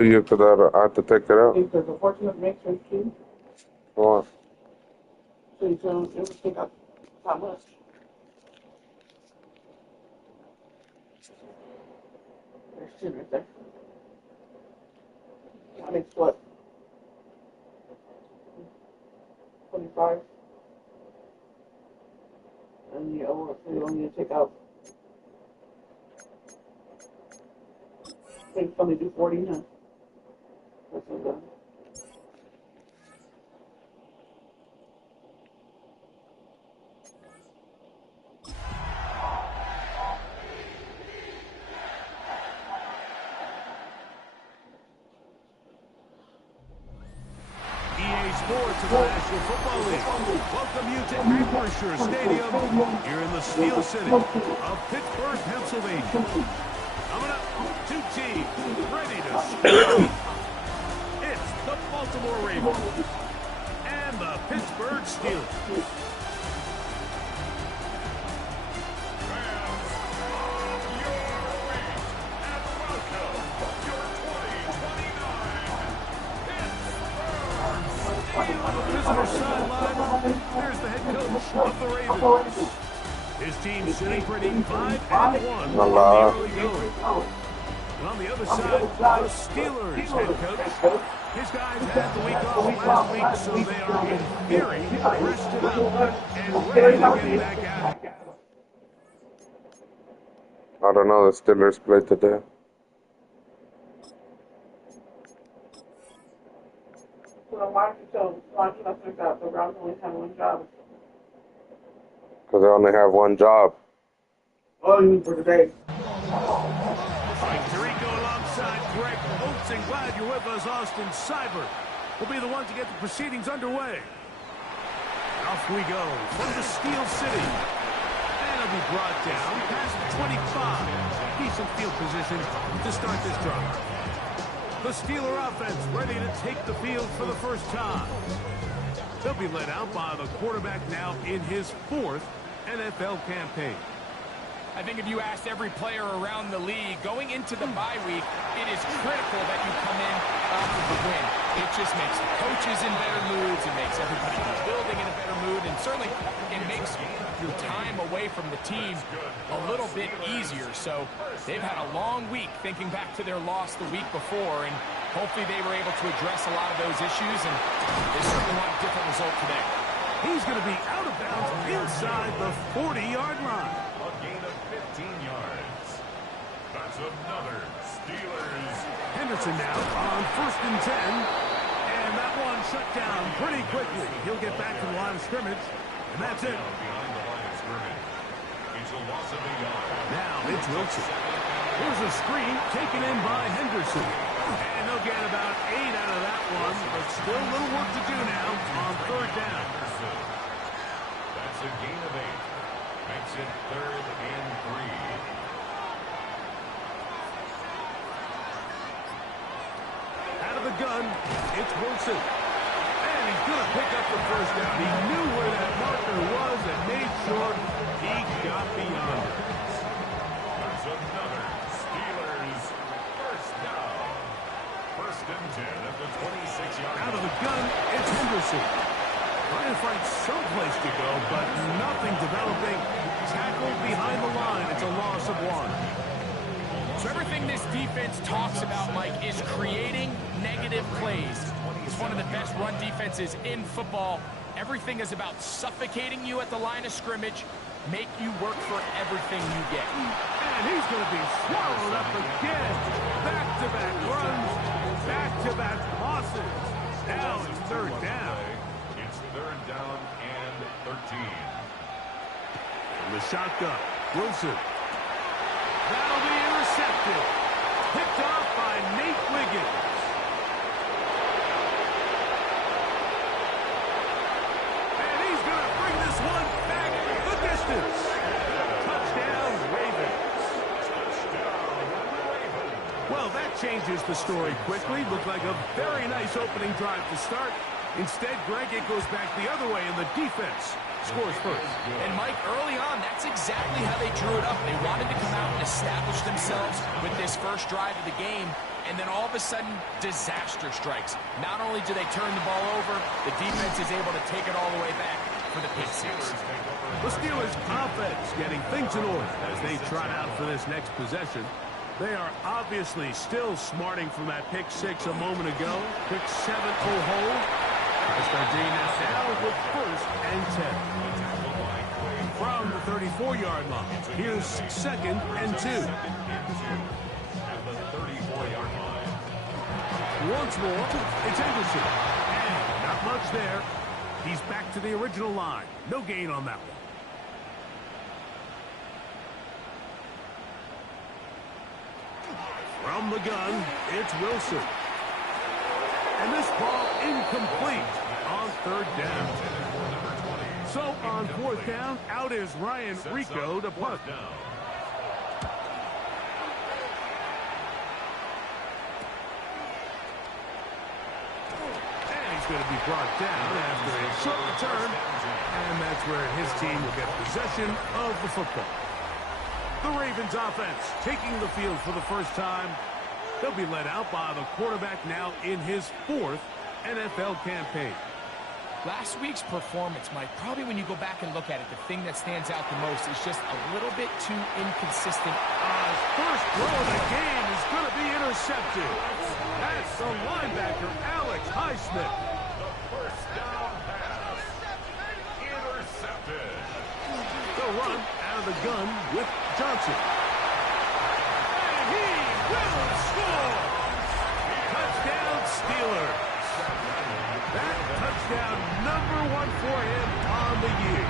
You could have to take it out. Because the fortunate makes her too. What? So you don't ever think of how much. There's 10 right there. That makes what? 25. And you only need to take out. I think only do 40, huh? That's what done. Sports of the National Football League. Welcome you to Acrisure Stadium here in the Steel City of Pittsburgh, Pennsylvania. Coming up, two teams ready to score. It's the Baltimore Ravens and the Pittsburgh Steelers. On the visitor sideline, there's the head coach of the Ravens. His team sitting pretty 5-1 in the early going. And on the other side, the Steelers head coach. His guys had the week off last week, so they are in theory rested up and ready to get back at it. I don't know. The Steelers played today. Why don't you think that the Browns only have one job? Because they only have one job. Oh, you mean for today? Mike Tirico alongside Greg Oates, and glad you're with us. Austin Seibert will be the one to get the proceedings underway. Off we go from the Steel City. And it'll be brought down past 25. Decent field position to start this drive. The Steeler offense ready to take the field for the first time. They'll be led out by the quarterback now in his 4th NFL campaign. I think if you asked every player around the league going into the bye week, it is critical that you come in with a win. It just makes the coaches in better moods. It makes everybody in the building in a better mood. And certainly it makes your time away from the team a little bit easier. So they've had a long week thinking back to their loss the week before. And hopefully they were able to address a lot of those issues. And they certainly want a different result today. He's going to be out of bounds inside the 40-yard line. A gain of 15 yards. That's another Steelers. Henderson now on 1st and 10. And that one shut down pretty quickly. He'll get back to the line of scrimmage. And that's it. Behind the line of scrimmage. It's a loss of a yard. Now it's Wilson. Here's a screen taken in by Henderson. And they'll get about 8 out of that one. But still a little work to do now on 3rd down. That's a gain of 8. Makes it 3rd and 3. Out of the gun, it's Wilson. And he's going to pick up the first down. He knew where that marker was and made sure he got beyond it. That's another Steelers first down. 1st and 10 at the 26-yard line. Out of the gun, it's Henderson. Trying to find someplace to go, but nothing developing. Tackled behind the line. It's a loss of 1. So everything this defense talks about, Mike, is creating negative plays. It's one of the best run defenses in football. Everything is about suffocating you at the line of scrimmage, make you work for everything you get. And he's going to be swallowed up again. Back-to-back runs, back-to-back losses. Now it's 3rd down. It's 3rd down and 13. From the shotgun, Wilson. That'll be intercepted. Picked off by Nate Wiggins. And he's going to bring this one back the distance. Touchdown, Ravens. Well, that changes the story quickly. Looked like a very nice opening drive to start. Instead, Greg, it goes back the other way, and the defense scores first. And Mike, early on, that's exactly how they drew it up. They wanted to come out and establish themselves with this first drive of the game, and then all of a sudden, disaster strikes. Not only do they turn the ball over, the defense is able to take it all the way back for the pick six. The Steelers' offense getting things in order as they trot out for this next possession. They are obviously still smarting from that pick six a moment ago. Quick 7-0 hold. As they're doing that now with first and 10. From the 34-yard line, here's 2nd and 2. At the 34-yard line. Once more, it's Anderson. And not much there. He's back to the original line. No gain on that one. From the gun, it's Wilson. And this ball incomplete on 3rd down. So on 4th down, out is Ryan Rico to punt. And he's going to be brought down after a short return. And that's where his team will get possession of the football. The Ravens offense taking the field for the first time. They'll be led out by the quarterback now in his 4th NFL campaign. Last week's performance, Mike, probably when you go back and look at it, the thing that stands out the most is just a little bit too inconsistent. First throw of the game is going to be intercepted. That's the linebacker, Alex Highsmith. The first down pass. Intercepted. The run out of the gun with Johnson. And he will score! Touchdown, Steelers. That touchdown #1 for him on the year.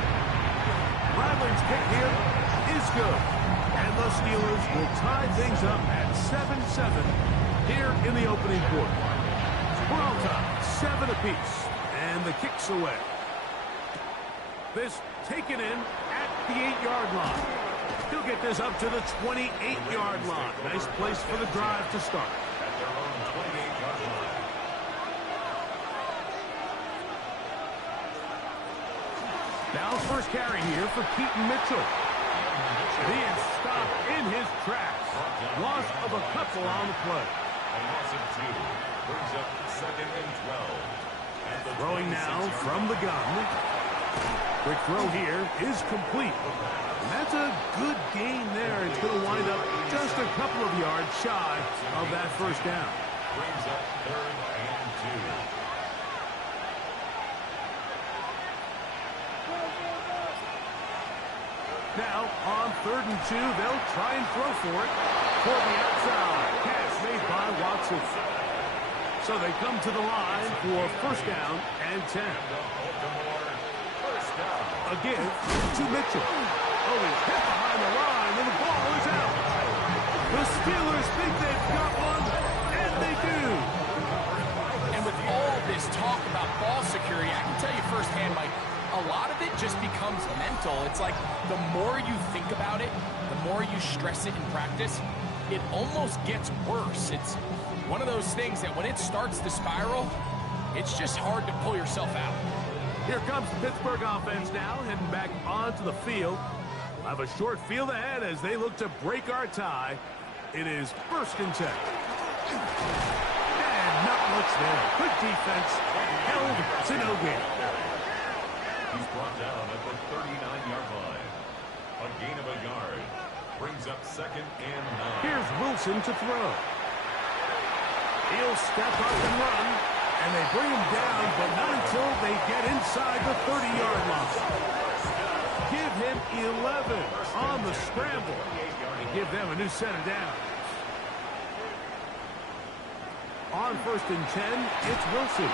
Ryland's kick here is good. And the Steelers will tie things up at 7-7 here in the opening quarter. We're on top, 7 apiece. And the kick's away. This taken in at the 8-yard line. He'll get this up to the 28-yard line. Nice place for the drive to start. At their own 28-yard line. Now first carry here for Keaton Mitchell. He is stopped in his tracks. Loss of a couple on the play. A loss of 2. Brings up 2nd and 12. Throwing now from the gun. Quick throw here is complete. And that's a good gain there. It's going to wind up just a couple of yards shy of that first down. Brings up 3rd and 2. Now, on 3rd and 2, they'll try and throw for it. For the outside. Pass made by Watson. So they come to the line for first down and 10. Again, to Mitchell. Oh, he's hit behind the line, and the ball is out. The Steelers think they've got one, and they do. And with all this talk about ball security, I can tell you firsthand, Mike, a lot of it just becomes mental. It's like the more you think about it, the more you stress it in practice, it almost gets worse. It's one of those things that when it starts to spiral, it's just hard to pull yourself out. Here comes the Pittsburgh offense now, heading back onto the field. We'll have a short field ahead as they look to break our tie. It is 1st and 10. And not much there. Good defense. Held to no gain. He's brought down at the 39-yard line. A gain of a yard. Brings up 2nd and 9. Here's Wilson to throw. He'll step up and run. And they bring him down, but not until they get inside the 30-yard line. Give him 11 on the scramble. And give them a new set of downs. On 1st and 10, it's Wilson.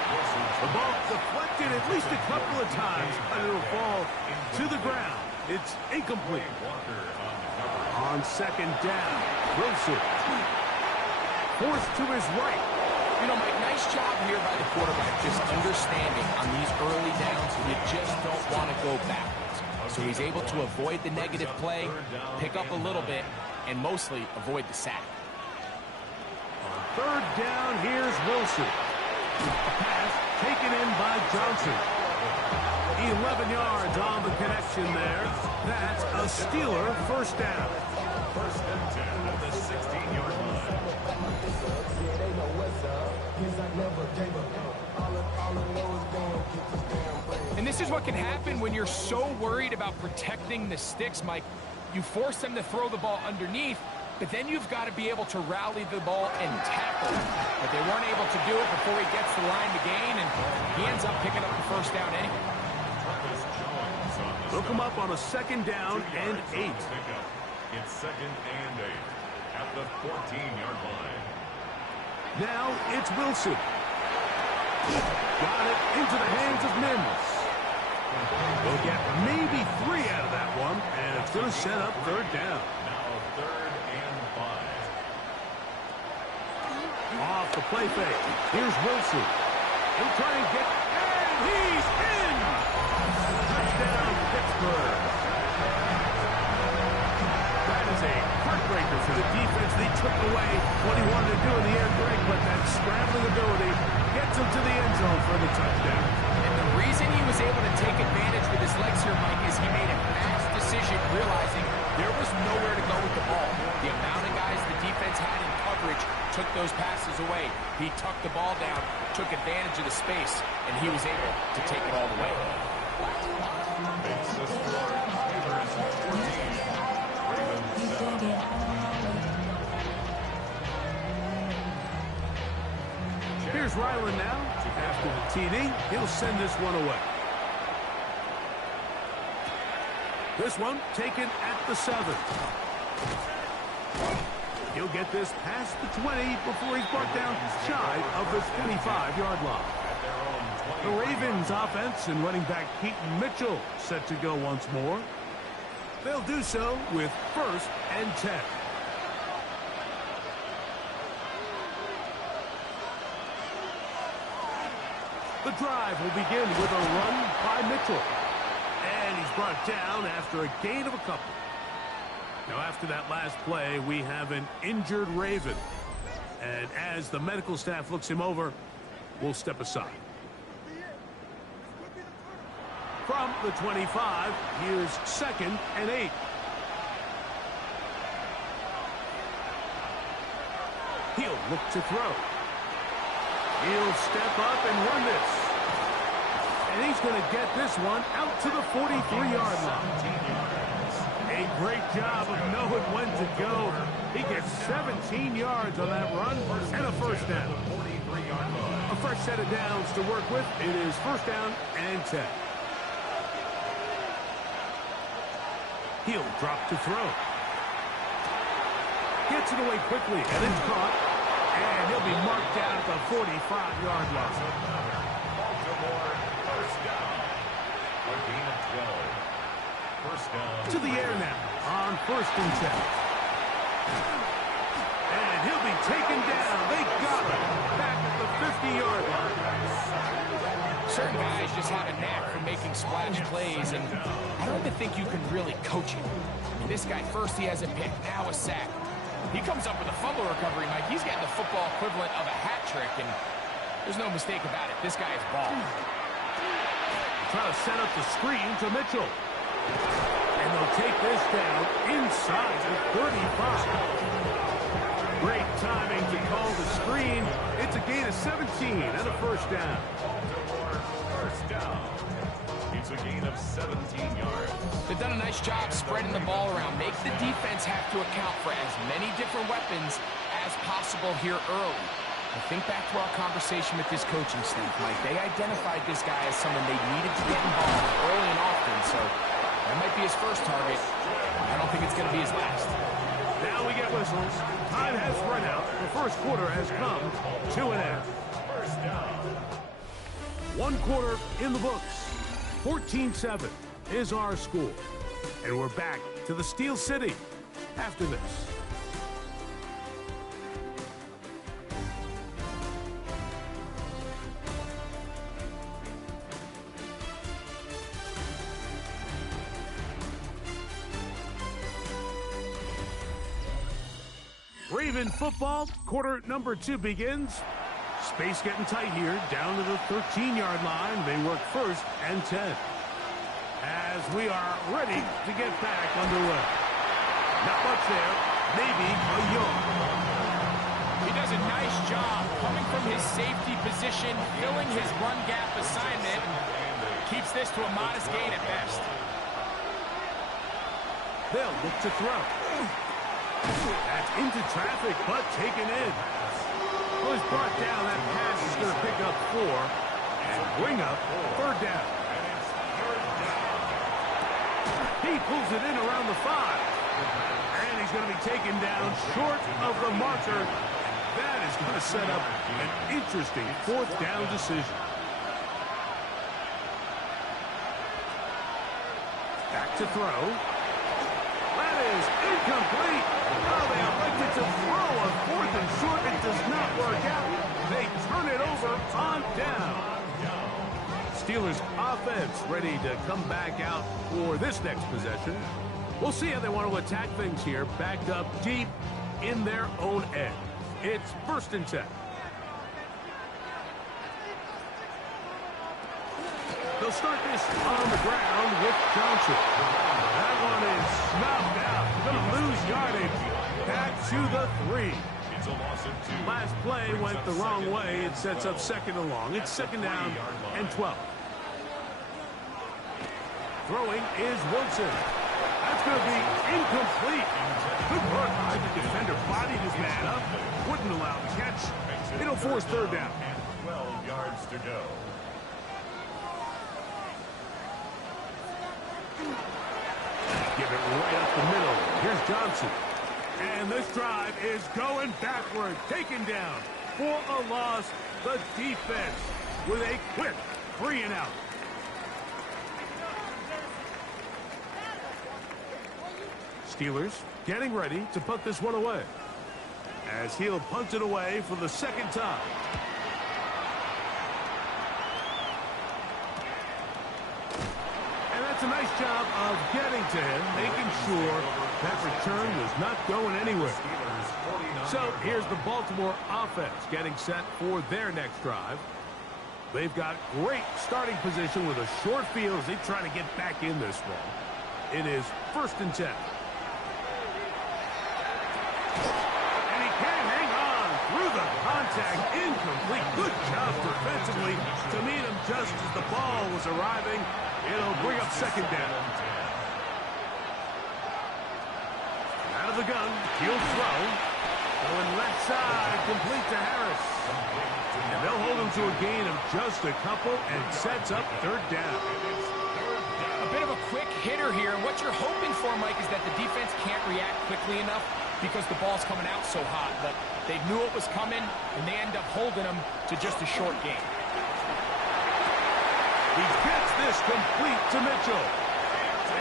The ball deflected at least a couple of times, but it'll fall to the ground. It's incomplete. On 2nd down, Wilson. Forced to his right. You know, Mike, nice job here by the quarterback, just understanding on these early downs, you just don't want to go backwards. So he's able to avoid the negative play, pick up a little bit, and mostly avoid the sack. On 3rd down, here's Wilson. A pass taken in by Johnson. 11 yards on the connection there. That's a Steeler first down. First and 10 at the 16-yard line. And this is what can happen when you're so worried about protecting the sticks, Mike. You force them to throw the ball underneath, but then you've got to be able to rally the ball and tackle. But they weren't able to do it before he gets the line to gain, and he ends up picking up the first down anyway. They'll come up on a second down and 8. It's second and 8 at the 14-yard line. Now it's Wilson. Got it into the hands of Mims. They'll get maybe 3 out of that one, and it's going to set up third down. Now third and 5. Off the play fake. Here's Wilson. He'll try and get, and he's in! Touchdown, Pittsburgh. That is a heartbreaker for the defense. They took away what he wanted to do in the air, Greg, but that scrambling ability gets him to the end zone for the touchdown. And the reason he was able to take advantage with his legs here, Mike, is he made a fast decision realizing there was nowhere to go with the ball. The amount of guys the defense had in coverage took those passes away. He tucked the ball down, took advantage of the space, and he was able to take it all the way. Makes the score Steelers 14, Ravens 7. Here's Ryland now. After the TD, he'll send this one away. This one taken at the 7. He'll get this past the 20 before he's brought down shy of the 25-yard line. The Ravens offense and running back Keaton Mitchell set to go once more. They'll do so with first and 10. The drive will begin with a run by Mitchell. And he's brought down after a gain of a couple. Now, after that last play, we have an injured Raven. And as the medical staff looks him over, we'll step aside. From the 25, here's second and 8. He'll look to throw. He'll step up and run this. And he's going to get this one out to the 43-yard line. A great job of knowing when to go. He gets 17 yards on that run and a first down. A fresh set of downs to work with. It is first down and 10. He'll drop to throw. Gets it away quickly, and it's caught. And he'll be marked down at the 45-yard line. Baltimore, first down. A gain of 12. First down. To the air now on first and 10. And he'll be taken down. They got him back at the 50-yard line. Certain guys just have a knack for making splash plays, and I don't even think you can really coach it. I mean, this guy, first he has a pick, now a sack. He comes up with a fumble recovery, Mike. He's getting the football equivalent of a hat trick, and there's no mistake about it. This guy is balling. Trying to set up the screen to Mitchell. And they'll take this down inside the 35. Great timing to call the screen. It's a gain of 17 and a first down. Baltimore, first down. It's a gain of 17 yards. They've done a nice job spreading the ball around. Make the defense have to account for as many different weapons as possible here early. I think back to our conversation with this coaching staff, Mike. They identified this guy as someone they needed to get involved early and often, so that might be his first target. I don't think it's going to be his last. Now we get whistles. Time has run out. The first quarter has come to an end. First down. One quarter in the books. 14-7 is our score. And we're back to the Steel City after this. Raven football, quarter number 2 begins. Space getting tight here, down to the 13-yard line. They work 1st and 10. As we are ready to get back underway. Not much there, maybe a yard. He does a nice job coming from his safety position, filling his run gap assignment, keeps this to a modest gain at best. They'll look to throw. That's into traffic, but taken in. Well, he's brought down. That pass is going to pick up 4 and bring up 3rd down. He pulls it in around the 5. And he's going to be taken down short of the marker. That is going to set up an interesting 4th down decision. Back to throw. That is incomplete. Oh, they elected to throw on 4th and short. It does not work out. They turn it over on down. Steelers offense ready to come back out for this next possession. We'll see how they want to attack things here, backed up deep in their own end. It's 1st and 10. They'll start this on the ground with Johnson. That one is snuffed out. Going to lose yardage. Back to the 3. It's a loss of 2. Last play went the wrong way. It sets up 2nd and long. It's 2nd down and 12. Throwing is Wilson. That's going to be incomplete. Good work by the defender. Bodied his man up. Wouldn't allow the catch. It'll force 3rd down. 12 yards to go. Give it right up the middle. Here's Johnson. And this drive is going backward. Taken down for a loss. The defense with a quick 3 and out. Steelers getting ready to put this one away. As he'll punt it away for the 2nd time. And that's a nice job of getting to him, making sure that return was not going anywhere. So here's the Baltimore offense getting set for their next drive. They've got great starting position with a short field as they try to get back in this one. It is 1st and 10. And he can't hang on through the contact. Incomplete. Good job defensively to meet him just as the ball was arriving. It'll bring up 2nd down. Out of the gun. He'll throw. Going left side. Complete to Harris. And they'll hold him to a gain of just a couple and sets up 3rd down. A bit of a quick hitter here. And what you're hoping for, Mike, is that the defense can't react quickly enough because the ball's coming out so hot. But they knew it was coming, and they end up holding him to just a short gain. He gets this complete to Mitchell.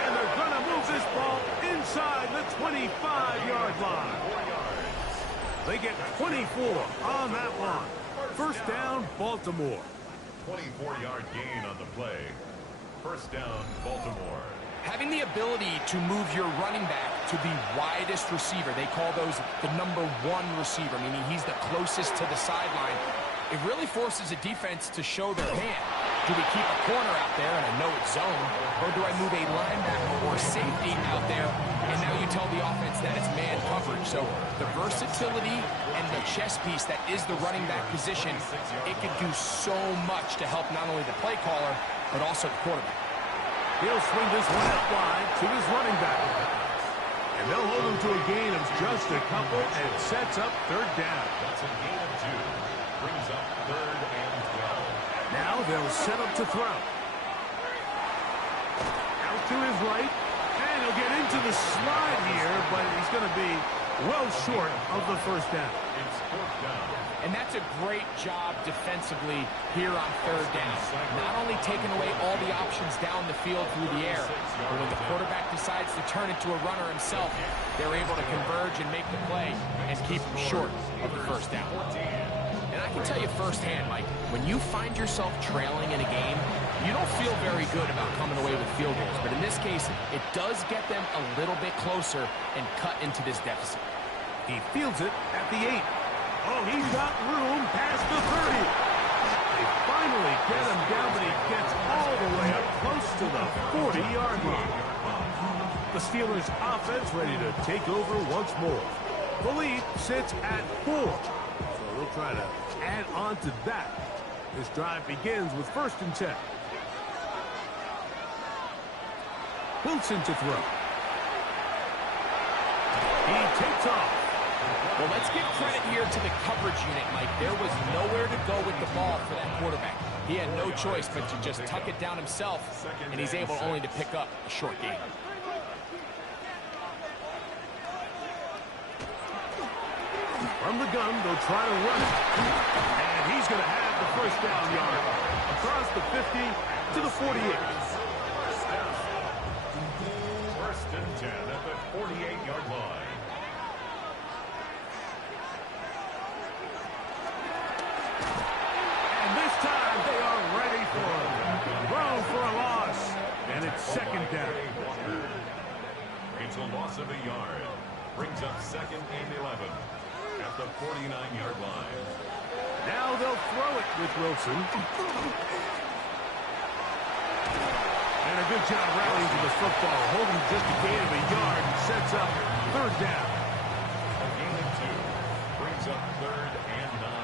And they're going to move this ball inside the 25-yard line. They get 24 on that one. 1st down, Baltimore. 24-yard gain on the play. 1st down, Baltimore. Having the ability to move your running back to the widest receiver, they call those the number 1 receiver, meaning he's the closest to the sideline. It really forces a defense to show their hand. Do we keep a corner out there and I know it's zone, or do I move a linebacker or safety out there and now you tell the offense that it's man coverage? So the versatility and the chess piece that is the running back position, it can do so much to help not only the play caller, but also the quarterback. He'll swing this one out wide to his running back. And they'll hold him to a gain of just a couple and sets up 3rd down. That's a gain of 2. Brings up 3rd and 12. Now they'll set up to throw. Out to his right. And he'll get into the slide here, but he's going to be well short of the 1st down. It's 4th down. And that's a great job defensively here on 3rd down. Not only taking away all the options down the field through the air, but when the quarterback decides to turn it to a runner himself, they're able to converge and make the play and keep him short of the 1st down. And I can tell you firsthand, Mike, when you find yourself trailing in a game, you don't feel very good about coming away with field goals. But in this case, it does get them a little bit closer and cut into this deficit. He fields it at the 8. Oh, he's got room past the 30. They finally get him down, but he gets all the way up close to the 40-yard line. The Steelers' offense ready to take over once more. The lead sits at 4. So they'll try to add on to that. This drive begins with 1st and 10. Wilson to throw. He takes off. Well, let's give credit here to the coverage unit, Mike. There was nowhere to go with the ball for that quarterback. He had no choice but to just tuck it down himself, and he's able only to pick up a short gain. From the gun, they'll try to run it. And he's going to have the 1st down yard. Across the 50 to the 48. 1st and 10 at the 48-yard line. And this time they are ready for it. Throw for a loss. And it's 2nd down. It's a loss of a yard. Brings up 2nd and 11 at the 49-yard line. Now they'll throw it with Wilson. And a good job rallying to the football. Holding just a gain of a yard and sets up 3rd down. A gain of 2 brings up 3rd and 9.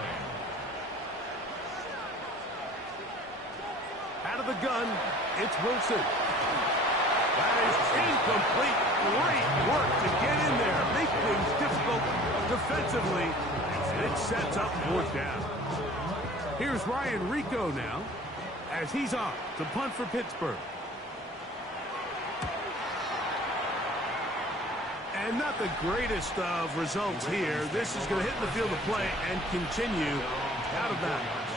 Out of the gun, it's Wilson. That is incomplete. Great work to get in there. Make things difficult defensively. And it sets up 4th down. Here's Ryan Rico now as he's on to punt for Pittsburgh. And not the greatest of results here. This is going to hit the field of play and continue out of bounds.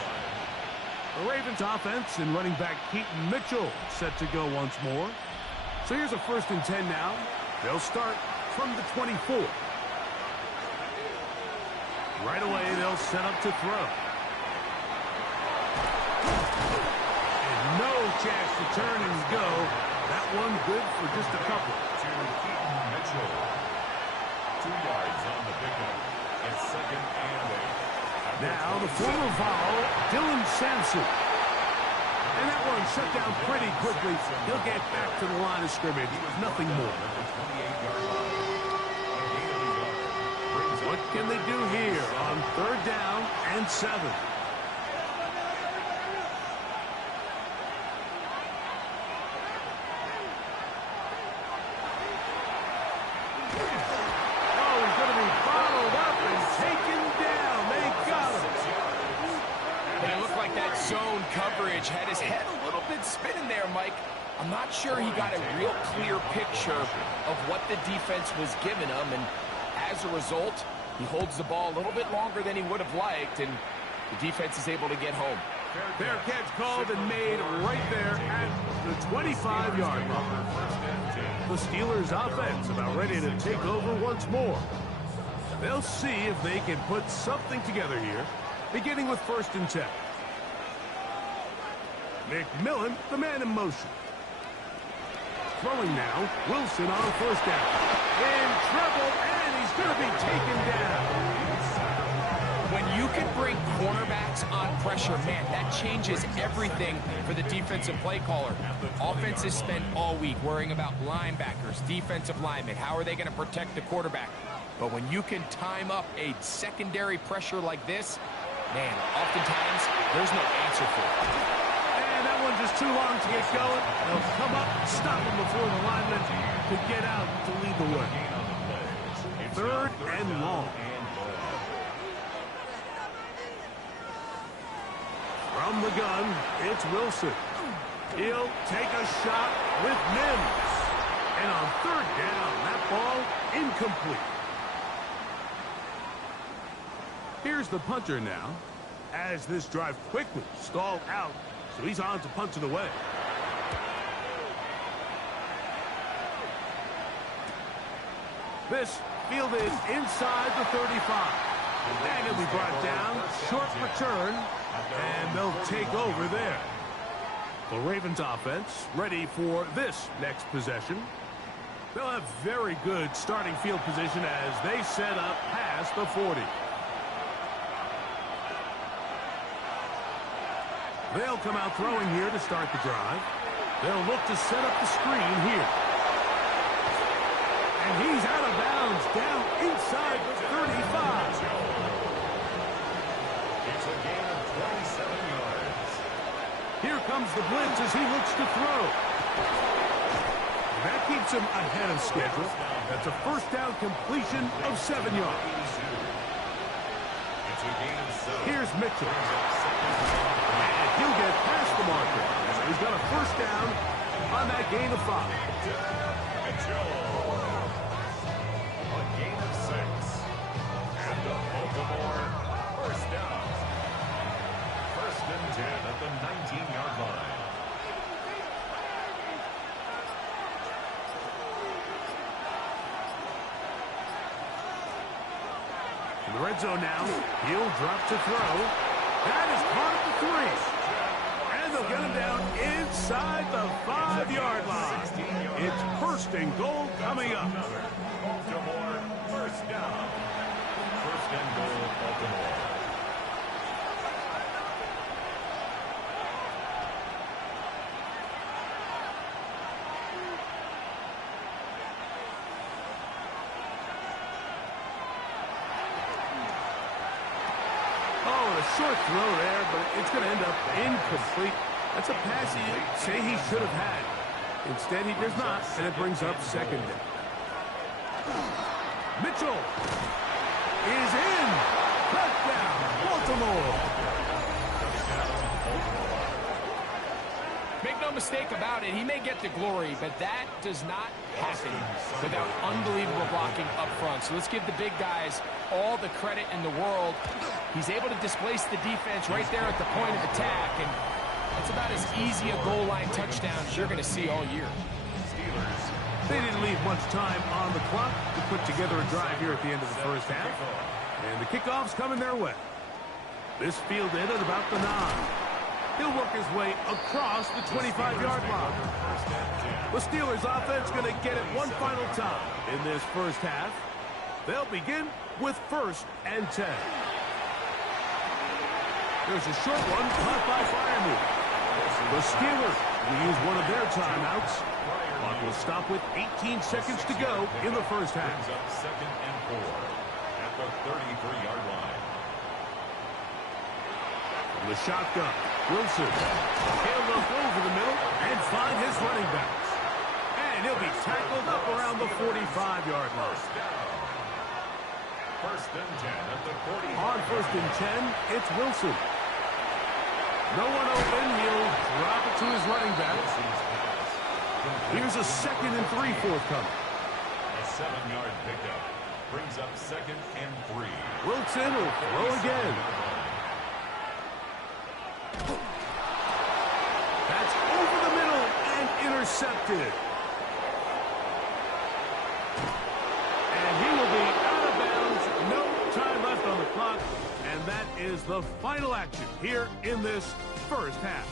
The Ravens offense and running back Keaton Mitchell set to go once more. So here's a 1st and 10 now. They'll start from the 24. Right away, they'll set up to throw. And no chance to turn and go. That one good for just a couple. To Keaton Mitchell. 2 yards on the pickup. It's 2nd and 8. Now the former foul, Dylan Sampson. And that one shut down pretty quickly. He'll get back to the line of scrimmage. Nothing more. What can they do here on 3rd down and 7? Oh, he's going to be followed up and taken down. They got him. And it looked like that zone coverage had his head a little bit spinning there, Mike. I'm not sure he got a real clear picture of what the defense was giving him, and as a result, he holds the ball a little bit longer than he would have liked, and the defense is able to get home. Fair catch called and made right there at the 25-yard line. The Steelers' offense about ready to take over once more. They'll see if they can put something together here, beginning with 1st and 10. McMillan, the man in motion. Throwing now, Wilson on 1st down. In trouble, and he's going to be taken down. When you can bring cornerbacks on pressure, man, that changes everything for the defensive play caller. Offenses spend all week worrying about linebackers, defensive linemen. How are they going to protect the quarterback? But when you can time up a secondary pressure like this, man, oftentimes there's no answer for it. And that one just too long to get going. They'll come up and stop him before the lineman could get out to lead the way. 3rd and long. From the gun, it's Wilson. He'll take a shot with Mims. And on 3rd down, that ball incomplete. Here's the punter now, as this drive quickly stalled out, so he's on to punt it away. This fielded inside the 35. And it'll be brought down, short return, and they'll take over there. The Ravens offense ready for this next possession. They'll have very good starting field position as they set up past the 40. They'll come out throwing here to start the drive. They'll look to set up the screen here. And he's out of bounds down inside the 35. It's a gain of 27 yards. Here comes the blitz as he looks to throw. That keeps him ahead of schedule. That's a first down completion of 7 yards. It's a gain of 7. Here's Mitchell. And he'll get past the marker. He's got a first down on that gain of 5. Mitchell. A gain of 6. And the Baltimore first down. First and 10 at the 19-yard line. In the red zone now, he'll drop to throw. That is caught at the 3. And they'll get him down inside the 5-yard line. It's first and goal coming up. Baltimore first down. First and goal, Baltimore. Short throw there, but it's going to end up incomplete. That's a pass you'd say he should have had. Instead, he does not, and it brings up second down. Mitchell is in. Touchdown, Baltimore. Make no mistake about it, he may get the glory, but that does not happen without unbelievable blocking up front. So let's give the big guys all the credit in the world. He's able to displace the defense right there at the point of attack, and that's about as easy a goal line touchdown as you're going to see all year. They didn't leave much time on the clock to put together a drive here at the end of the first half, and the kickoff's coming their way. This fielded at about the 9. He'll work his way across the 25-yard line. The Steelers offense going to get it one final time in this first half. They'll begin with first and 10. There's a short one caught by Fireman. The Steelers will use one of their timeouts. Clock will stop with 18 seconds to go in the first half. Second and 4 at the 33-yard line. From the shotgun, Wilson. He'll look over the middle and find his running backs. And he'll be tackled up around the 45-yard line. First and 10 at the 40. On first and 10, it's Wilson. No one open. He'll drop it to his running back. Here's a 2nd and 3 forthcoming. A 7-yard pickup brings up 2nd and 3. Wilson will throw again. That's over the middle and intercepted. And he will be out of bounds. No time left on the clock. And that is the final action here in this first half.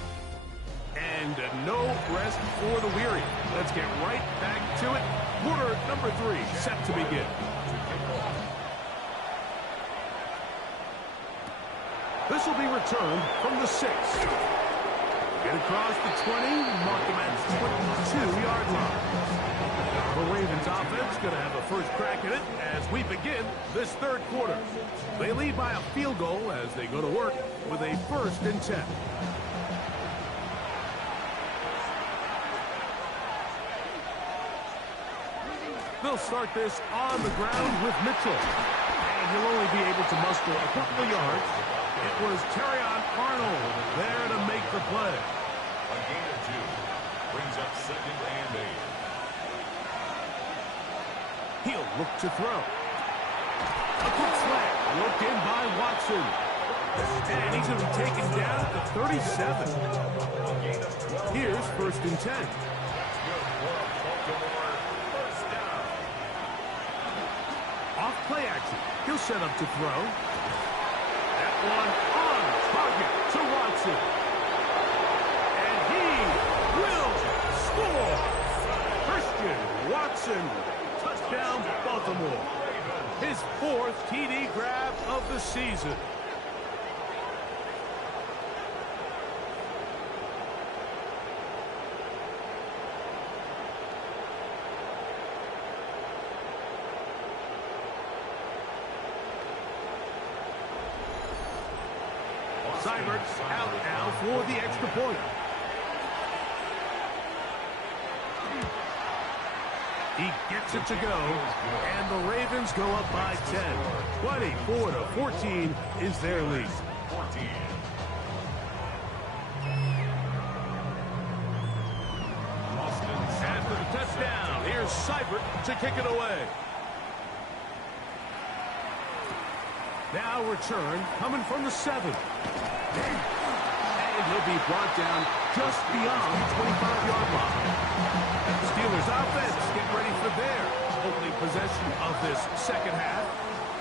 And no rest for the weary. Let's get right back to it. Quarter number 3 set to begin. This will be returned from the 6. Get across the 20, mark him at 22-yard line. The Ravens offense going to have a first crack at it as we begin this third quarter. They lead by a field goal as they go to work with a first and 10. They'll start this on the ground with Mitchell. And he'll only be able to muster a couple of yards. It was Terrion Arnold there to make the play. A gain of 2 brings up 2nd and 8. He'll look to throw. A quick slant. Looked in by Watson. And he's going to be taken down at the 37. Here's first and 10. Off play action. He'll set up to throw. That one on target to Watson. And he will score. Christian Watson. Touchdown, Baltimore. His 4th TD grab of the season. Seibert out now for the extra point. He gets it to go, and the Ravens go up by 10. 24-14 is their lead. 14. And for the touchdown, here's Seibert to kick it away. Now return coming from the 7. And he'll be brought down just beyond the 25-yard line. The Steelers offense get ready for their opening possession of this second half.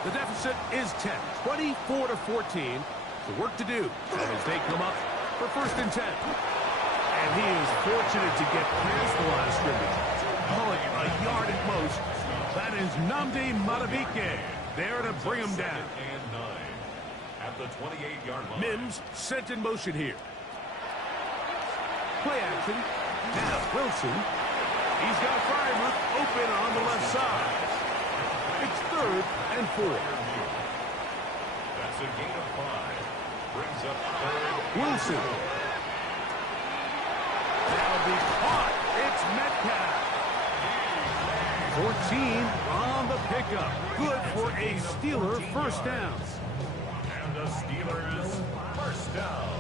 The deficit is 10, 24-14. The work to do as they come up for 1st and 10. And he is fortunate to get past the line of scrimmage. Call it a yard at most. That is Nnamdi Madubuike there to bring him down. And 9 at the 28-yard line. Mims sent in motion here. Play action. Now Wilson. He's got Freiermuth open on the left side. It's 3rd and 4. That's a gain of 5. Brings up 3rd. Wilson. That'll be caught. It's Metcalf. 14 on the pickup. Good for a Steeler first down. And the Steelers first down.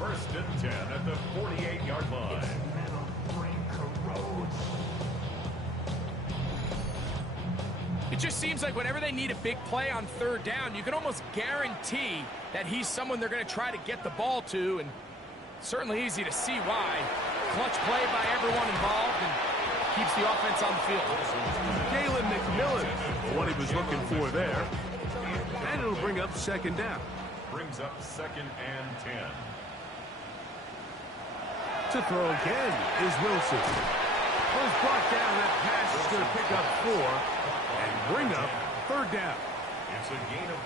1st and 10 at the 48-yard line. It just seems like whenever they need a big play on 3rd down, you can almost guarantee that he's someone they're going to try to get the ball to, and certainly easy to see why. Clutch play by everyone involved and keeps the offense on the field. Jalen McMillan, what he was looking for there. And it'll bring up 2nd down. Brings up 2nd and 10. To throw again is Wilson. Was brought down. That pass is going to pick up 4 and bring up 3rd down. It's a gain of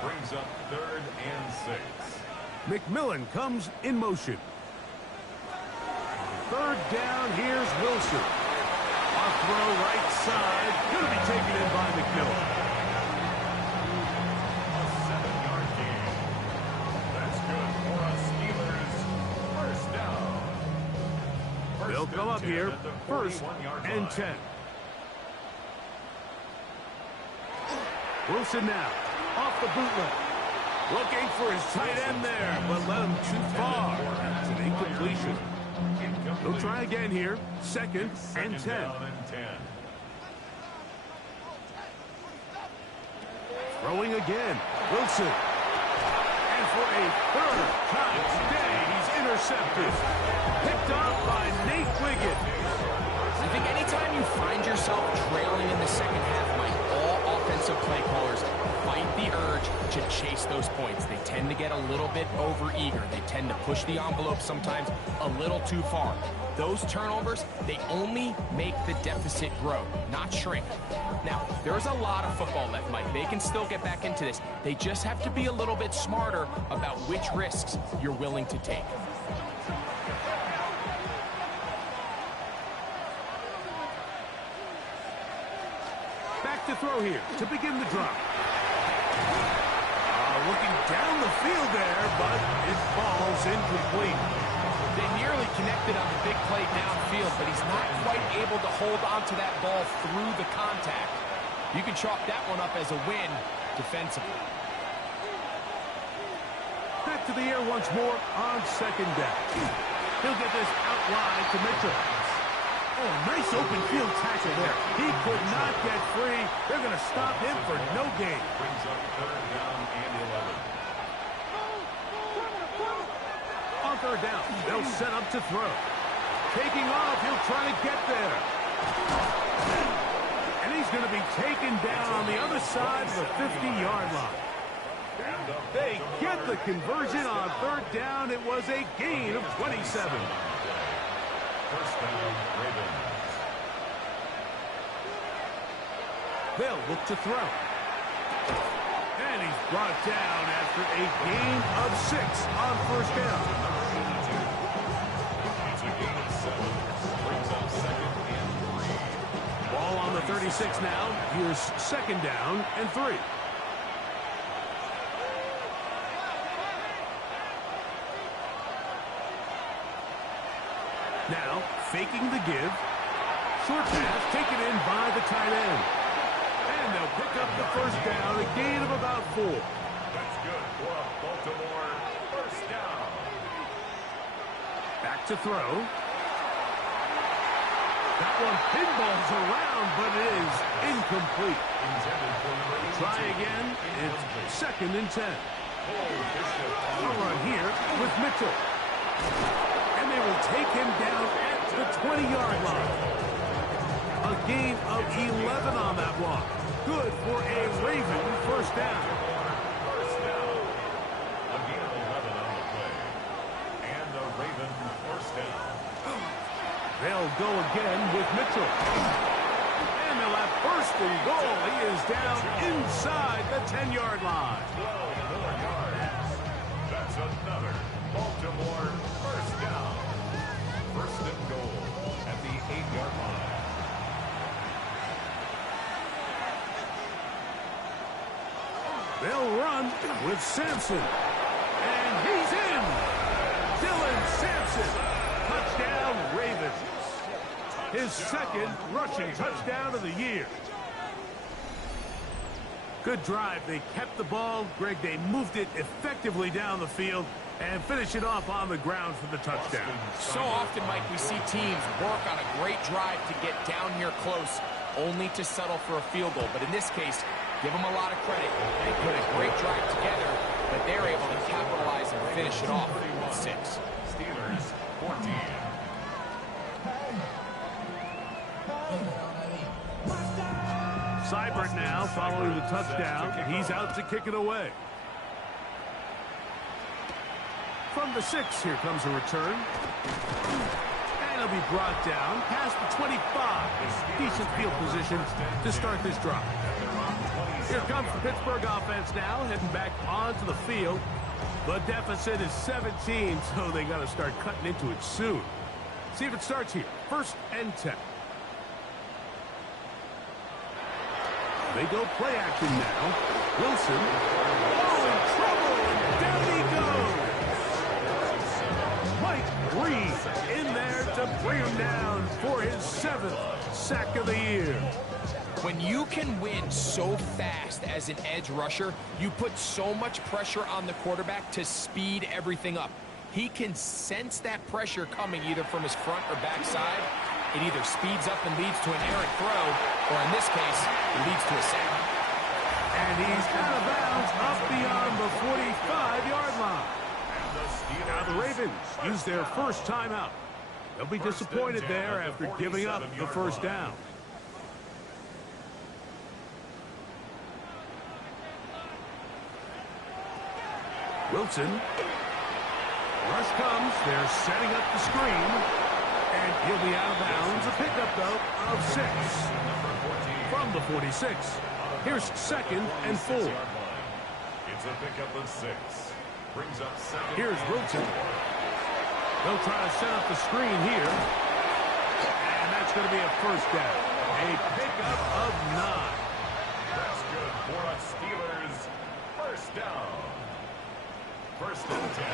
4. Brings up 3rd and 6. McMillan comes in motion. 3rd down, here's Wilson. A throw right side. Going to be taken in by McMillan. A 7-yard gain. That's good for a Steelers first down. They'll come up here, 1st and 10. Wilson now, off the bootleg. Looking for his tight end there, but led him too far. It's an incompletion. They'll try again here, 2nd and 10. Down and 10. Throwing again, Wilson. And for a 3rd time today, he's intercepted. Picked off by Nate Wiggins. I think anytime you find yourself trailing in the second half, Mike, all offensive play callers fight the urge to chase those points. They tend to get a little bit overeager. They tend to push the envelope sometimes a little too far. Those turnovers, they only make the deficit grow, not shrink. Now, there's a lot of football left, Mike. They can still get back into this. They just have to be a little bit smarter about which risks you're willing to take. Back to throw here to begin the drop. Looking down the field there, but it falls incomplete. They nearly connected on the big play downfield, but he's not quite able to hold onto that ball through the contact. You can chalk that one up as a win defensively. Back to the air once more on 2nd down. He'll get this out wide to Mitchell. Oh, nice open field tackle there. He could not get free. They're going to stop him for no gain. Brings up 3rd down and 11. On 3rd down, they'll set up to throw. Taking off, he'll try to get there. And he's going to be taken down on the other side of the 50-yard line. They get the conversion on 3rd down. It was a gain of 27. First down, Ravens. They'll look to throw. And he's brought down after a gain of 6 on 1st down. It's a gain of 7. Brings up 2nd and 3. Ball on the 36 now. Here's 2nd down and 3. Now, faking the give. Short pass taken in by the tight end. And they'll pick up the first down, a gain of about 4. That's good for a Baltimore first down. Back to throw. That one pinballs around, but it is incomplete. Try again. It's 2nd and 10. A run here with Mitchell. And they will take him down at the 20-yard line. A gain of 11 on that one. Good for a Raven first down. First down. A gain of 11 on the play. And a Raven first down. They'll go again with Mitchell. And they'll have 1st and goal. He is down inside the 10-yard line. 12 more yards. That's another Baltimore first down. 1st and goal at the 8-yard line. They'll run with Sampson. And he's in. Dylan Sampson. Touchdown, Ravens. His 2nd rushing touchdown of the year. Good drive. They kept the ball. Greg, they moved it effectively down the field and finish it off on the ground for the touchdown. So often, Mike, we see teams work on a great drive to get down here close, only to settle for a field goal. But in this case, give them a lot of credit. They put a great drive together, but they're able to capitalize and finish it off with 6. Steelers 14. Seibert now following the touchdown. He's out to kick it away. From the 6, here comes a return. And he'll be brought down past the 25. Decent field position to start this drive. Here comes the Pittsburgh offense now, heading back onto the field. The deficit is 17, so they got to start cutting into it soon. See if it starts here. 1st and 10. They go play action now. Wilson. Oh, in trouble, and down he goes. Mike Reed in there to bring him down for his 7th sack of the year. When you can win so fast as an edge rusher, you put so much pressure on the quarterback to speed everything up. He can sense that pressure coming either from his front or back side. It either speeds up and leads to an errant throw, or in this case, it leads to a sack. And he's out of bounds up beyond the 45-yard line. Now the Ravens use their first timeout. They'll be disappointed there after giving up the first down. Wilson. Rush comes. They're setting up the screen. And he'll be out of bounds. A pickup, though, of 6. From the 46. Here's 2nd and 4. It's a pickup of 6. Brings up 2nd. Here's Wilson. They'll try to set up the screen here. And that's going to be a first down. A pickup of 9. That's good for a Steelers first down. 1st and 10.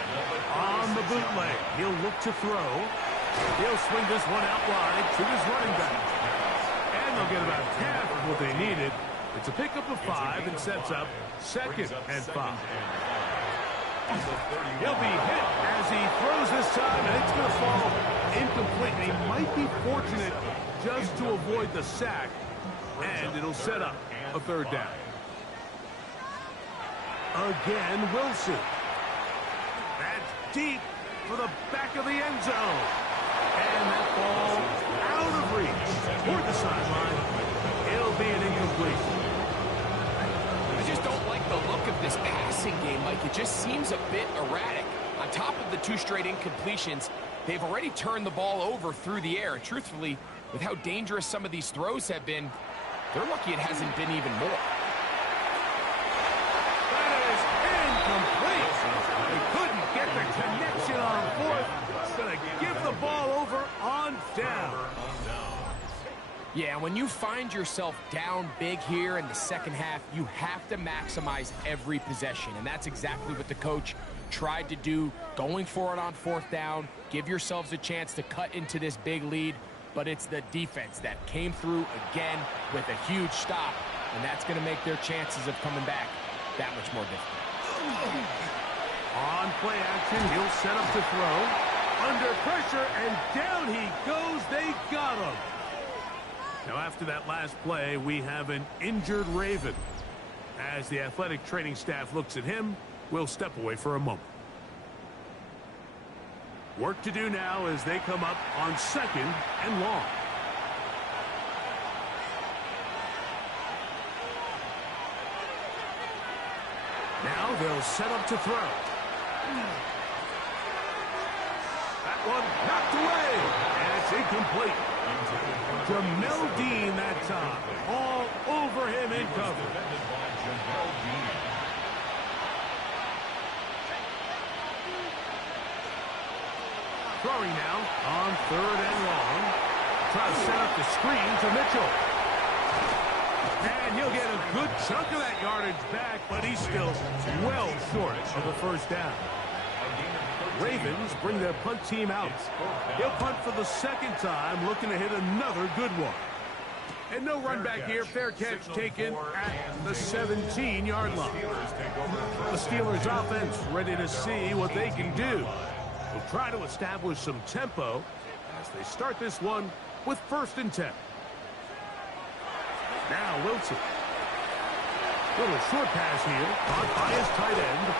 On the bootleg, he'll look to throw. He'll swing this one out wide to his running back. And they'll get about half of what they needed. It's a pickup of 5 and sets up 2nd and 5. He'll be hit as he throws this time, and it's going to fall incomplete. And he might be fortunate just to avoid the sack, and it'll set up a 3rd down. Again, Wilson. That's deep for the back of the end zone. And that ball out of reach toward the sideline. It'll be an incomplete. I just don't like the look of this passing game, Mike. It just seems a bit erratic. On top of the 2 straight incompletions, they've already turned the ball over through the air. And truthfully, with how dangerous some of these throws have been, they're lucky it hasn't been even more. That is incomplete. They couldn't get the connection on 4th. Going to give the ball over on down. Yeah, when you find yourself down big here in the second half, you have to maximize every possession. And that's exactly what the coach tried to do, going for it on 4th down, give yourselves a chance to cut into this big lead, but it's the defense that came through again with a huge stop, and that's going to make their chances of coming back that much more difficult. On play action, he'll set up to throw. Under pressure, and down he goes. They got him. Now, after that last play, we have an injured Raven. As the athletic training staff looks at him, we'll step away for a moment. Work to do now as they come up on 2nd and long. Now they'll set up to throw. That one knocked away, and it's incomplete. Jamel Dean that time, all over him in cover. Throwing now on 3rd and long. Try to set up the screen to Mitchell. And he'll get a good chunk of that yardage back, but he's still well short of the 1st down. Ravens bring their punt team out. He'll punt for the 2nd time, looking to hit another good one. And no run back here. Fair catch taken at the 17-yard line. The Steelers offense ready to see what they can do. They'll try to establish some tempo as they start this one with 1st and 10. Now Wilson. Little short pass here, caught by his tight end.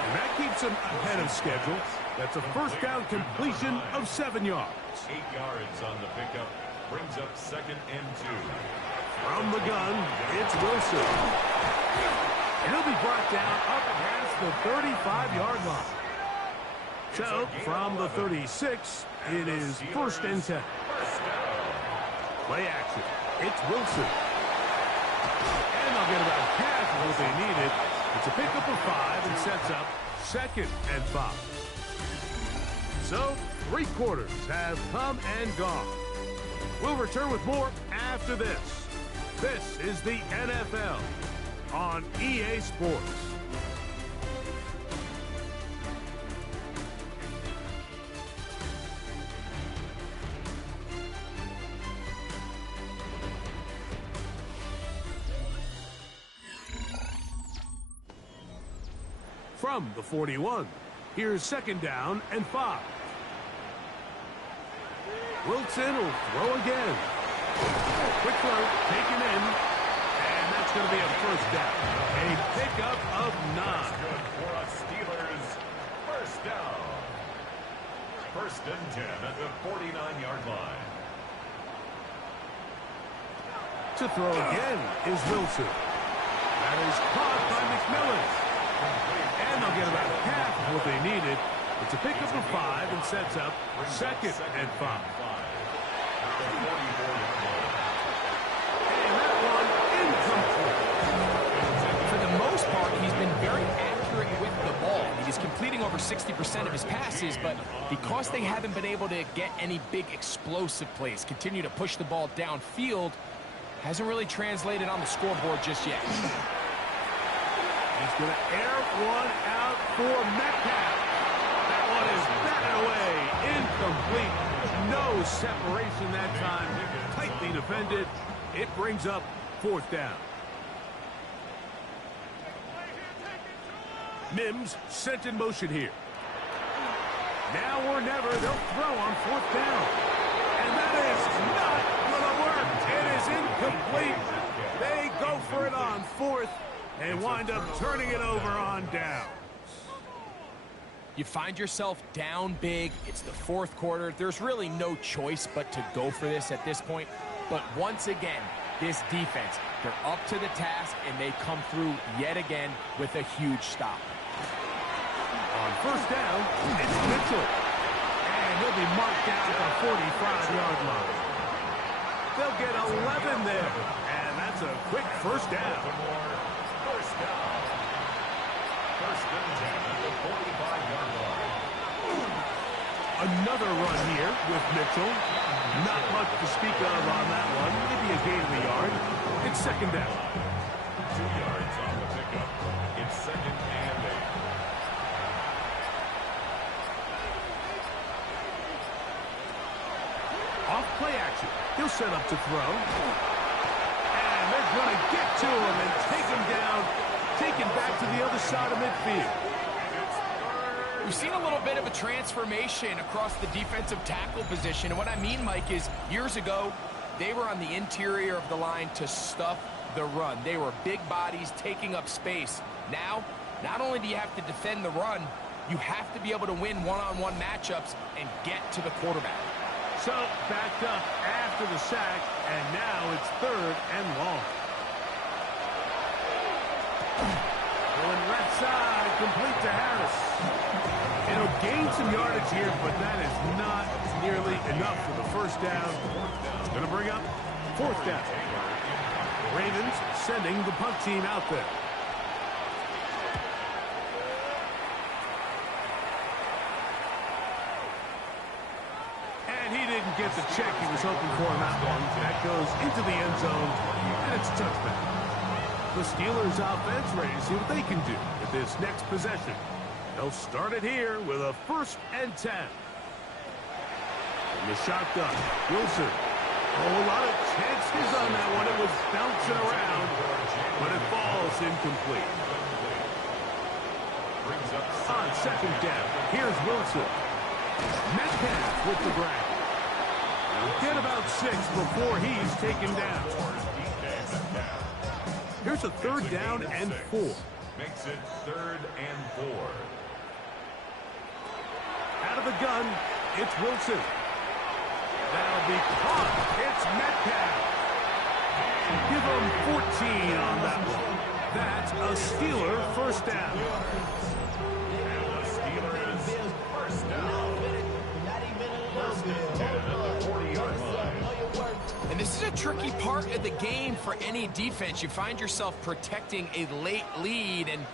And that keeps him ahead of schedule. That's a 1st down completion of 7 yards. 8 yards on the pickup. Brings up 2nd and 2. From the gun, it's Wilson. And he'll be brought down up past the 35-yard line. So, from the 36, it is 1st and 10. Play action. It's Wilson. And they'll get about half of what they needed. It's a pickup of 5 and sets up 2nd and 5. So, 3 quarters have come and gone. We'll return with more after this. This is the NFL on EA Sports. From the 41, here's 2nd down and 5. Wilson will throw again. Quick throw, taken in, and that's going to be a 1st down. A pickup of 9. Good for us Steelers. 1st down. 1st and 10 at the 49-yard line. To throw again is Wilson. That is caught by McMillan. And they'll get about half of what they needed. It's a pickup of 5 and sets up 2nd and 5. And that one incomplete. For the most part, he's been very accurate with the ball. He's completing over 60% of his passes, but because they haven't been able to get any big explosive plays, continue to push the ball downfield, hasn't really translated on the scoreboard just yet. He's going to air one out for Metcalf. That one is batted away. Incomplete. No separation that time. Tightly defended. It brings up 4th down. Mims sent in motion here. Now or never, they'll throw on 4th down. And that is not going to work. It is incomplete. They go for it on 4th. And wind up turning it over on downs. You find yourself down big. It's the 4th quarter. There's really no choice but to go for this at this point. But once again, this defense, they're up to the task, and they come through yet again with a huge stop. On 1st down, it's Mitchell. And he'll be marked down at the 45-yard line. They'll get 11 there. And that's a quick 1st down. 1st down. 1st and 10 at the 45-yard line. Another run here with Mitchell. Not much to speak of on that one. Maybe a gain of a yard. It's 2nd down. 2 yards on the pickup. It's 2nd and 8. Play action. He'll set up to throw. And they're going to get to him and take him down, taken back to the other side of midfield. We've seen a little bit of a transformation across the defensive tackle position. And what I mean, Mike, is years ago, they were on the interior of the line to stuff the run. They were big bodies taking up space. Now, not only do you have to defend the run, you have to be able to win one-on-one matchups and get to the quarterback. So, backed up after the sack, and now it's 3rd and long. Going left side, complete to Harris. It'll gain some yardage here, but that is not nearly enough for the first down. Going to bring up 4th down. Ravens sending the punt team out there. And he didn't get the check he was hoping for on that one. That goes into the end zone, and it's a touchback. The Steelers offense ready to see what they can do with this next possession. They'll start it here with a 1st and 10. In the shotgun, Wilson. A whole lot of chances on that one. It was bouncing around, but it falls incomplete. On 2nd down, here's Wilson. Metcalf with the grab. He'll get about 6 before he's taken down. Here's a 3rd down and 4. Makes it 3rd and 4. Out of the gun, it's Wilson. That'll be caught. It's Metcalf. Give him 14 on that one. That's a Steeler 1st down. And the Steelers 1st down. 1st and 10 at the 40-yard line. And this is a tricky part of the game for any defense. You find yourself protecting a late lead, and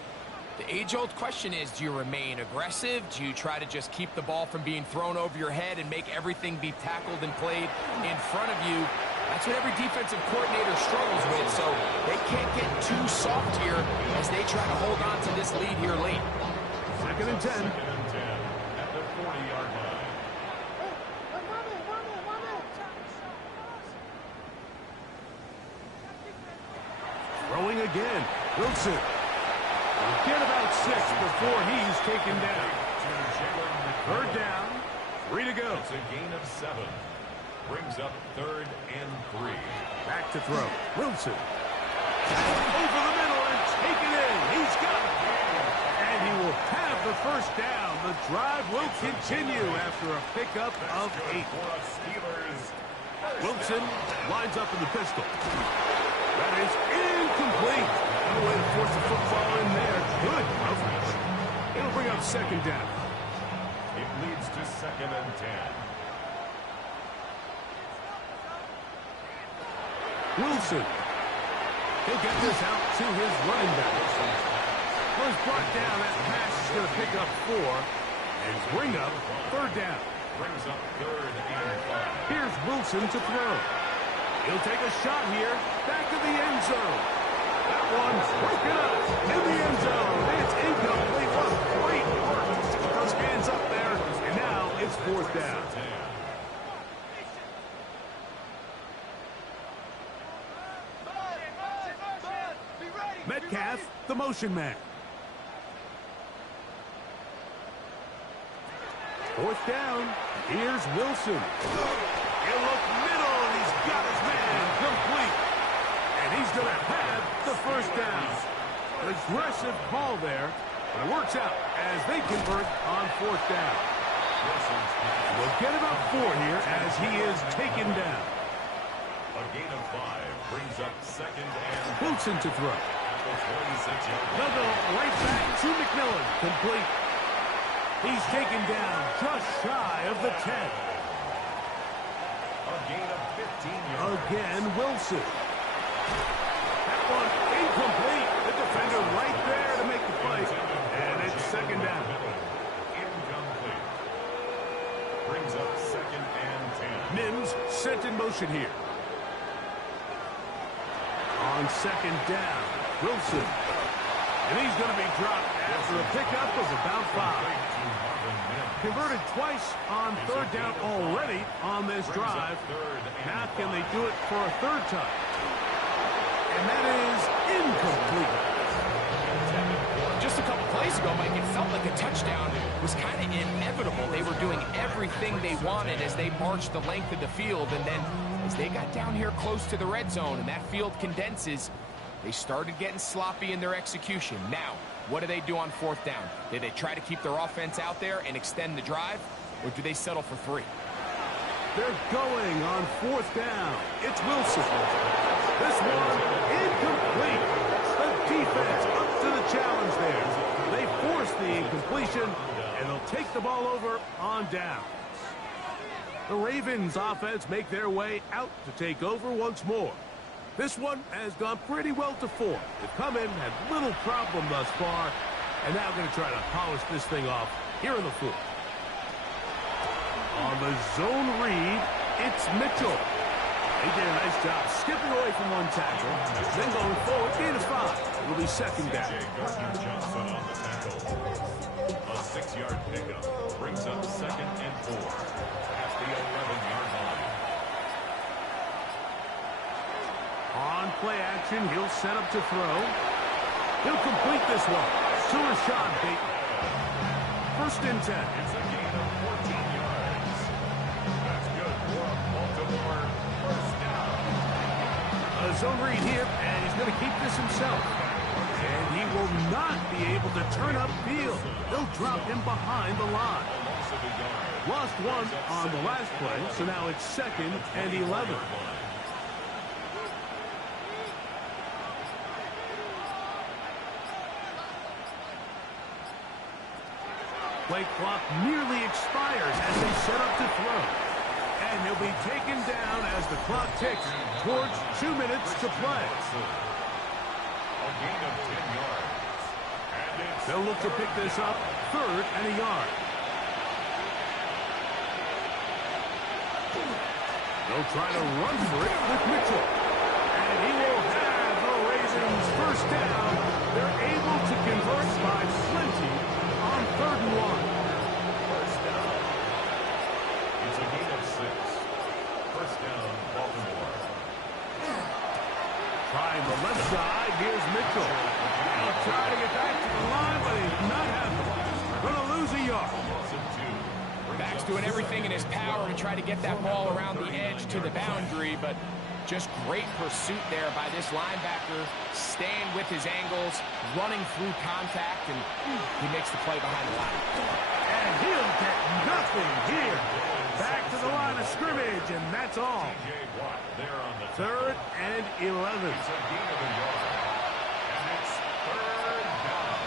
the age-old question is, do you remain aggressive? Do you try to just keep the ball from being thrown over your head and make everything be tackled and played in front of you? That's what every defensive coordinator struggles with, so they can't get too soft here as they try to hold on to this lead here late. 2nd and 10. 2nd and 10 at the 40-yard line. Throwing again. Wilson. Will get about 6 before he's taken down. 3rd down. 3 to go. It's a gain of 7. Brings up 3rd and 3. Back to throw. Wilson. Over the middle and taken in. He's got it. And he will have the 1st down. The drive will continue after a pickup of 8. Wilson lines up in the pistol. That is incomplete. No way to force the football in there. Good coverage. It'll bring up 2nd down. It leads to 2nd and 10. Wilson. He'll get this out to his running back. Well, he's brought down. That pass is going to pick up 4 and bring up 3rd down. Brings up 3rd and 5. Here's Wilson to throw. He'll take a shot here. Back to the end zone. That one's broken up in the end zone. It's incomplete. What great work to get those hands up there. And now it's 4th down. Metcalf, the motion man. 4th down. Here's Wilson. He'll look middle, and he's got his man complete. And he's going to have the 1st down. An aggressive call there, but it works out as they convert on 4th down. We'll get about 4 here as he is taken down. A gain of 5 brings up 2nd and Wilson to throw. They'll go right back to McMillan. Complete. He's taken down just shy of the 10. a gain of 15 yards. Again, Wilson. That one incomplete. The defender right there to make the play. And it's 2nd down. Incomplete. Brings up 2nd and 10. Mims sent in motion here. On 2nd down, Wilson. And he's going to be dropped after a pickup of about 5. converted twice on third down already on this drive. Now can they do it for a third time? And that is incomplete. Just a couple plays ago, Mike, it felt like a touchdown was kind of inevitable. They were doing everything they wanted as they marched the length of the field, and then as they got down here close to the red zone and that field condenses, they started getting sloppy in their execution. Now, what do they do on fourth down? Do they try to keep their offense out there and extend the drive, or do they settle for 3? They're going on fourth down. It's Wilson. This one incomplete. The defense up to the challenge there. They force the incompletion, and they'll take the ball over on downs. The Ravens offense make their way out to take over once more. This one has gone pretty well to form. They've come in, had little problem thus far, and now going to try to polish this thing off here in the fourth. On the zone read, it's Mitchell. They did a nice job skipping away from one tackle, then going forward, gain of 5. It'll be second down. Johnson on the tackle. A 6-yard pickup brings up 2nd and 4 at the 11-yard line. On play action, he'll set up to throw. He'll complete this one to Rashad Bateman. 1st and 10. It's a gain of 14 yards. That's good for a Baltimore first down. A zone read here, and he's going to keep this himself. And he will not be able to turn upfield. They'll drop him behind the line. Loss of a yard. Lost one on the last play, so now it's 2nd and 11. Play clock nearly expires as they set up to throw. And he'll be taken down as the clock ticks towards 2 minutes to play. A gain of 10 yards. And it's They'll look to pick this up 3rd and a yard. They'll try to run for it with Mitchell. And he will have the Ravens first down. They're able to convert by plenty on 3rd and 1. first down. It's a gain of 6. First down, Baltimore. Trying the left side, here's Mitchell. He'll try to get back to the line, but he's not happening. Going to lose a yard. Loss of 2. Max doing everything in his power to try to get that ball around the edge to the boundary, but just great pursuit there by this linebacker, staying with his angles, running through contact, and he makes the play behind the line. And he'll get nothing here. Back to the line of scrimmage, and that's all. J. Watt there on the 3rd and 11. It's a gain of a yard. And it's 3rd down.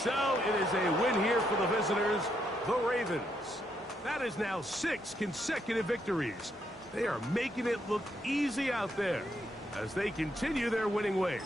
So it is a win here for the visitors, the Ravens. That is now 6 consecutive victories. They are making it look easy out there as they continue their winning ways.